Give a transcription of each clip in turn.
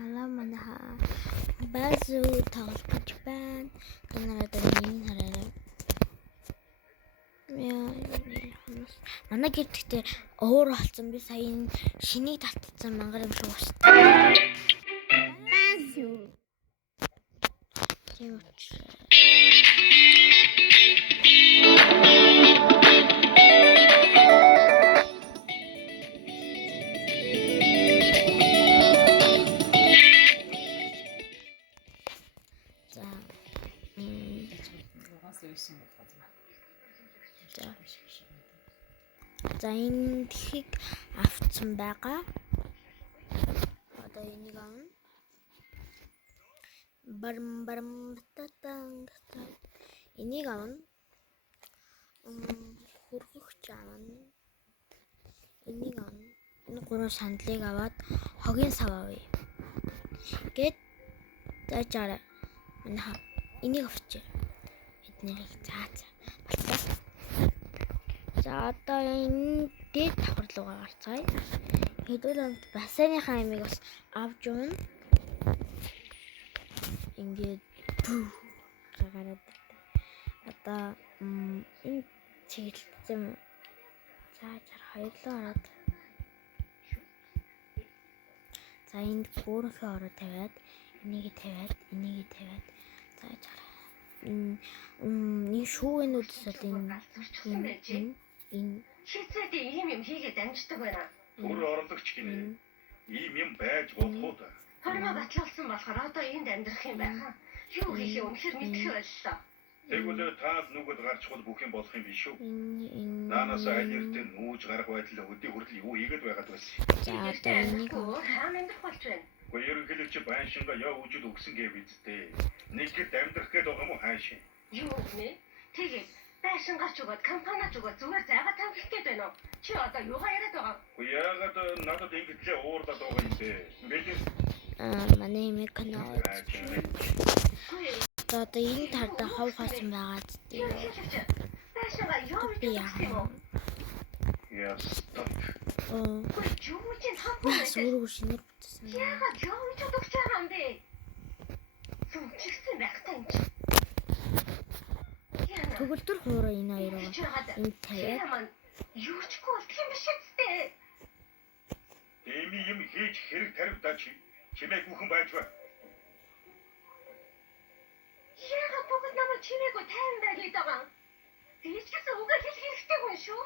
Алаа манайха базу тоглох гэж байна. Танараа нэг хараарай. Манай гэрт гэхдээ уур болсон би сая шинийг талтцсан мангар юм шиг байна. Базу. Тийм учраас за энэ тхийг авцсан байгаа. Одоо энийг авна. Барам татан. Энийг авна. Хөргөгч авна. Энийг авна. Энэ гурван сандлыг аваад хогийн сав авъя. Гэт заажаарай. Манайха энийг авчи. Эднэрийг болцоо. За одоо энэ дээд давхар руугаа гарцгаая. Хэдүүл амт бассейныхаа амийг бас авч уун. Ингээд гараад одоо энэ чиглэлцэн заажаар хоёулаа ороод. За энд гуурхаа ороод тавиад энийг тавиад заажаар. Энэ шүүгэнүүдс бол энэ шийцээдээ ийм юм хийгээд амждаг байна. Өөр орлогч гинэ. Ийм юм байж болох уу та? Хормоо батлуулсан болохоор одоо энд амьдрах юм байхаа. Юу хийхээ үнэхээр мэдэх боллоо. Тэгвэл та нүгэл гарчвал бүх юм болох юм биш үү? Наанаас айлэртээ нүүж гарах байдлаа өдий хүртэл юу хийгээд байгаад байсан. за одоо энийг хаана амьдрах болж байна? Гэхдээ ерөнхийлөгч байшингаа яа үжил өгсөн гэв үсттэй. Нэг хэд амьдрах гээд байгаа юм уу хаашаа? Юу нэ? Тэгээд байшин гарч өгөөд компаниуд өгөөд зүгээр зайгаа тавих гээд байна уу? Чи одоо юугаа яриад байгаа? Гэхдээ яагаад надад ингэтлээ уурдаад байгаа юм бэ? Мэдээ. манай имийг канал. За одоо энэ тарда хов хасан байгаа зү. Байшингаа юу Би гэж юм уу? Яс. Юу чинь хамбаа Бас өөрөө шинээр бүтсэн. яагаад юу гэж бодож байгаа юм бэ? Зүгчсэн байх та юм чи. Төгөлдөр хуураа энэ хоёроо энэ тавиад юу ч гүйлдэх юм биш үстэй. Эми юм хийж хэрэг таривдаа чи. Чимээ бүхэн байж ба. Яагаад бүгд намайг чимээгүй тайван байлаад байгаа юм? Би ч гэсэн үгээ хэлэх хэрэгтэй хүн шүү.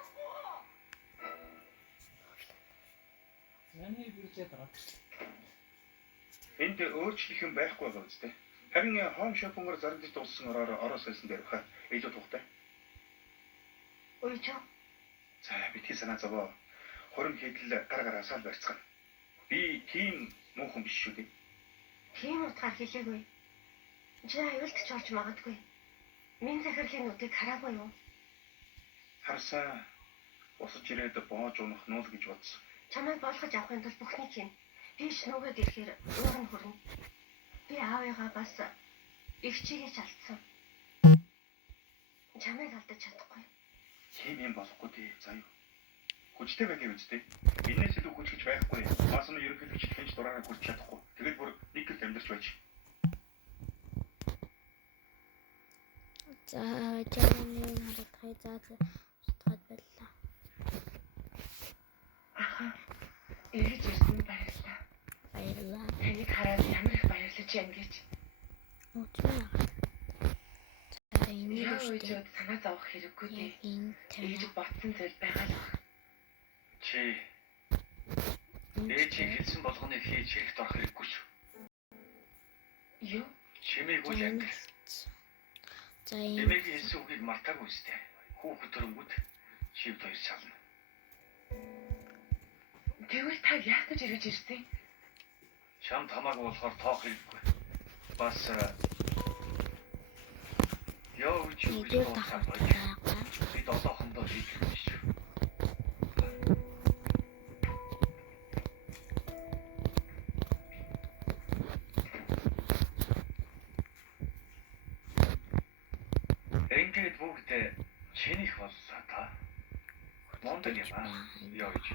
Энд өөрчлөх юм байхгүй байгаа үстэй. Харин хоум шопингоор зарагдаж дууссан ороо сайсан дээр баха илүү тухтай. Ой чоо. За битгий санаа зовоо. Хорин хийдэл гар гараасаа л барьцгаана. Би тийм муухан биш шүү дээ. Тийм утгаар хэлээгүй. Чи аюулт ч олж магадгүй. Минь захирлын нүдийг хараагүй юу? Харсаа усаж ирээд боож унах нуул гэж бодсон. Чамайг болгож авахын тулд бүхний чинь тийш нөгөөд ирэхээр уур нь хүрнэ. Би аавыгаа бас их чигээ алдсан. Чамайг алдаж чадахгүй. Тийм юм болохгүй дээ. За юу. Хүчтэй байх юм үстэй. Энээс илүү хүч гэж байхгүй. Бас нь ерөнхийлөгч хинч дураараа хүрч чадахгүй. Тэгэл бүр нэг гэрт амьдарч байж. за чамны харагдахыг устгаад байлаа. Аха. Эргэж ирсэн баярлалаа. Баярлалаа. Таныг хараад ямар их баярлаж байна гэж. Өчнөө. За энийг Яа шүү дээ. үжид санаа зовох хэрэггүй дээ. Энэ Ийж тавиад ботсон зүйл байгаа л байна. Чи ээжийг хэлсэн болгоныг хийж хийх дорох хэрэггүй шүү. Юу? Чимээгүй л амьдрал. за энэ Эмээгийн хэлсэн үгийг мартаагүй үстэй. Хүүхэд төрөнгүүд чивд хоёр сална. Тэгвэл та яах гэж ирж ирсэн? Чам тамаагүй болохоор тоох хэрэггүй. Бас яа үуч юу гэж нэгдүгээр бодсаа давхар байж. байгаа. Би долоохондоо хийх юм биш. Ингээд бүгд чинийх боллоо та. Мондөг юм аа. Яа гэж.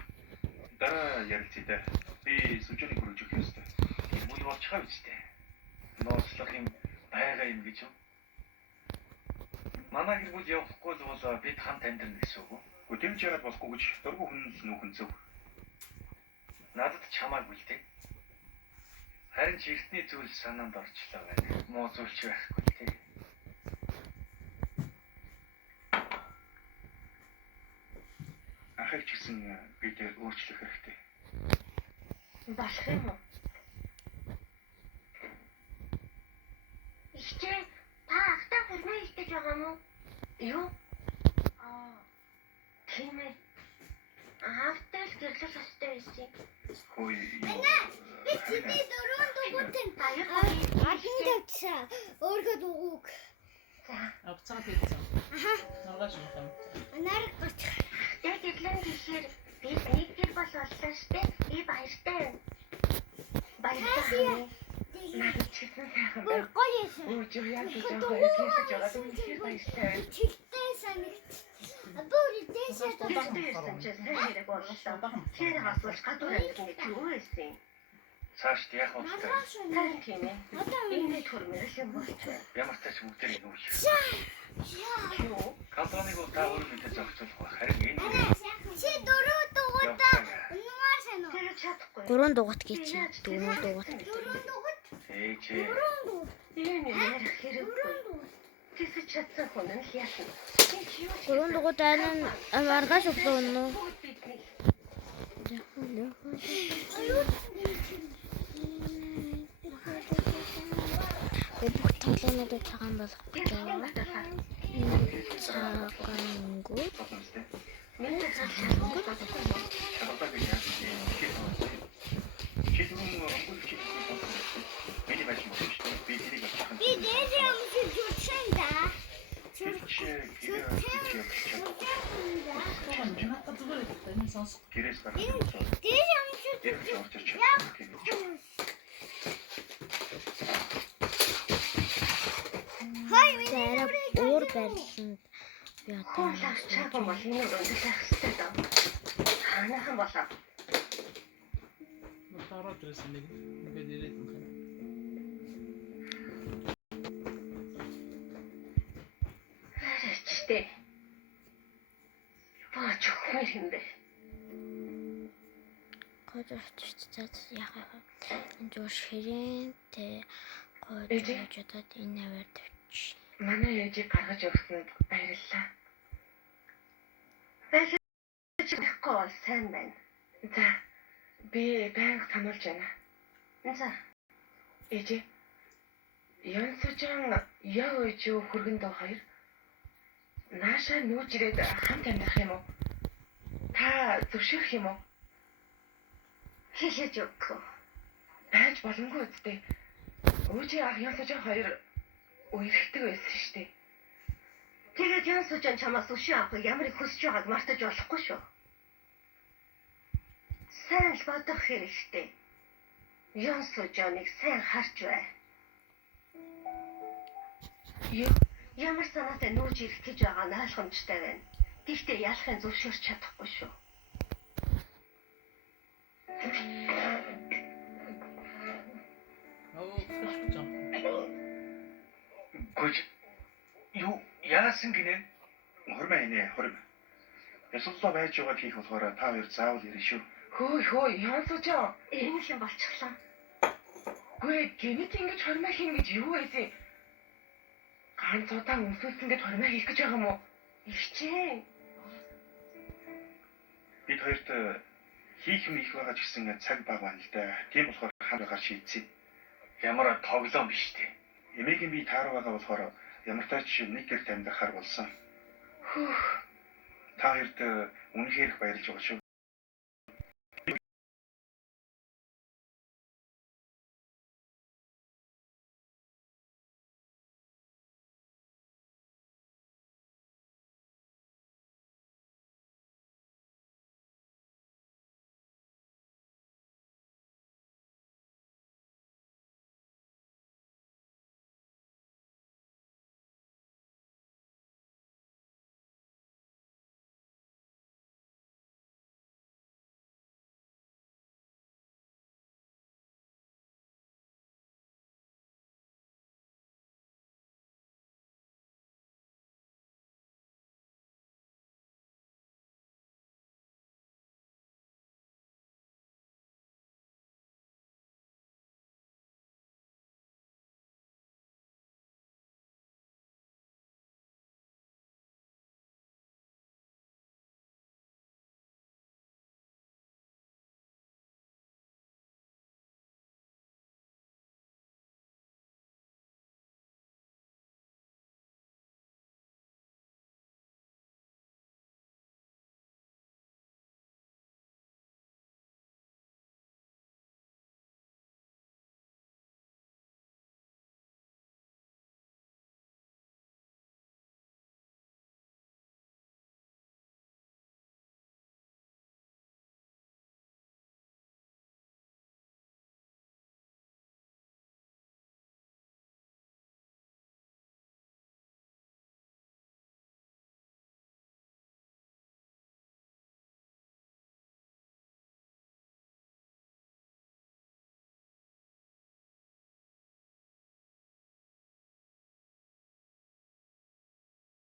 Дараа ярилцъя да. Би сүжөөний хүрэж өгөх ёстой. Мөн бол болчихоо үстэй. Нууцлах юм байгаа юм гэж юу? Манай гэр бүл явахгүй л бол бид хамт амьдрна гэсэн үг. Гүтэмж яагаад болохгүй гэж дургүй хүн л нүүхэн зөв. Надад ч хамаагүй л дээ. Харин ч эртний зүйл санаанд орчлоо байна. Муу зүйлч байхгүй л дээ. Ахыг ч гэсэн бид өөрчлөх хэрэгтэй. Болох юм уу? Ихтэй та ахтаа хурмаа хийж байгаа юм уу? Юу? Тийм ээ. Ахтай л гэрлэх хэвээр байсан. Хөөе. Би чиний дөрөв дугуйтын Баярлалаа. адын тавьчихсан. Өөрөө дугуйг. За. Авцгаа хийсэн. Аха. Наргаш юм. Нарыг гочих. Яг гэрлэн гэхээр би нэг гэр бол боллоо штэ. Би баяртай. Баярлалаа. Надад чигсэн сайхан Бүр байна. гоё юм. Өөжөө яг л жоохон хэлж байгаа үнэхээр баяртай. Чигтэй санагт. Бүр дэшээ Тэгсэн чинь сайн хэрэг боллоо. Тэр асууж гадуур амьд гэж юу байсан? Цаашд яах вэ? Сайн тийм ээ. Одоо Энэ төрмөр юм болчихсон. Ямар ч тач бүгдээ нүүж. Юу? Кантоныг та өөрөө мэдээ зохицуулах байх. Харин энэ чи дөрөв дугуйтаа нугаар санаа. Тэр чадахгүй. Гурван дугуйт гэж чи. Дөрөв дугуйт. Дөрөв дугуйт. ээж ийм ярих хэрэггүй. Тэсэж чадсан хүн нь л яасан. Тийм ч юу ч Гурван дугуйт айлын маргааш өглөө өнөө. бүгд бидний. Бүх тоглоомнуудыг цагаан болгох гэж байна. Цагаангууд. Миний цааш чадвартай гэж яаж чи түрүүн өнгөрч миний байж юм шүү дээ. Би тэрийг авчихсан. Би дээд юм шиг зүтсэн да. чи Надад зүгээр энэ сонсох. гэрээс гарах юм. Дээд юм шиг Ярих орж ирчих. хай уур барилсанд би одоо хоолойч чапан бол энэ өндөрлөх хэрэгтэй даа. Хаанахан болоо. Тараад ирсэн нэг ингээд ирээд юм байна. Арайчтэй. Баач хөр юм бэ? гойрч цаад яхаа энэ жоо ширэнтэй гойрч удаад энэ аваар тавьчих. Манай ээжийг гаргаж өгсөнд баярлалаа. Баярлалаа бол сайн байна. За, би байнга сануулж байна. За, ээжээ. Янсужан яа ээж юу хөргөнд хоёр нааша нүүж ирээд хамт амьдрах юм уу? Та зөвшөөрөх юм уу? Хийхэж өгөх. Байж боломгүй үстэй. Өөжийн ах Янсужан хоёр үерхдэг байсан шүү дээ. Тэгээд Янсужан чамаас өшөө авах ямар их хүсэж байгааг мартаж болохгүй шүү. Сайн л бодох хэрэгтэй. Янсужаныг сайн харж бай. Ямар санаатай нүүж ирэх гэж байгаа нь ойлгомжтой байна. Гэхдээ ялахын зөвшөөрч чадахгүй шүү. Гүж юу яасан гинэ? Хормоо инэ хорм. Ясуулаа байж байгаад хийх болохоор та хоёр заавал ярина шүү. Хөөе, Янсужан. Энэ юм болчихлоо. Гүй гинэт ингэж хормоо хийн гэж юу вэ? Ганц удаан өмсүүлсэн гэж хормоо хийх гэж байгаа юм уу? Ихчээ. Бид хоёрт хийх юм их байгаа ч гэсэн цаг бага байна л да. Тийм болохоор хамаагаар шийдсэн. Ямар тоглоом биш дээ. Эмээгийн би тааруу байгаа болохоор ямар тач нэг гэрт амьдрахаар болсон. Хүүх. Та хоёрт үнэхээр их баярлж байгаа шүү.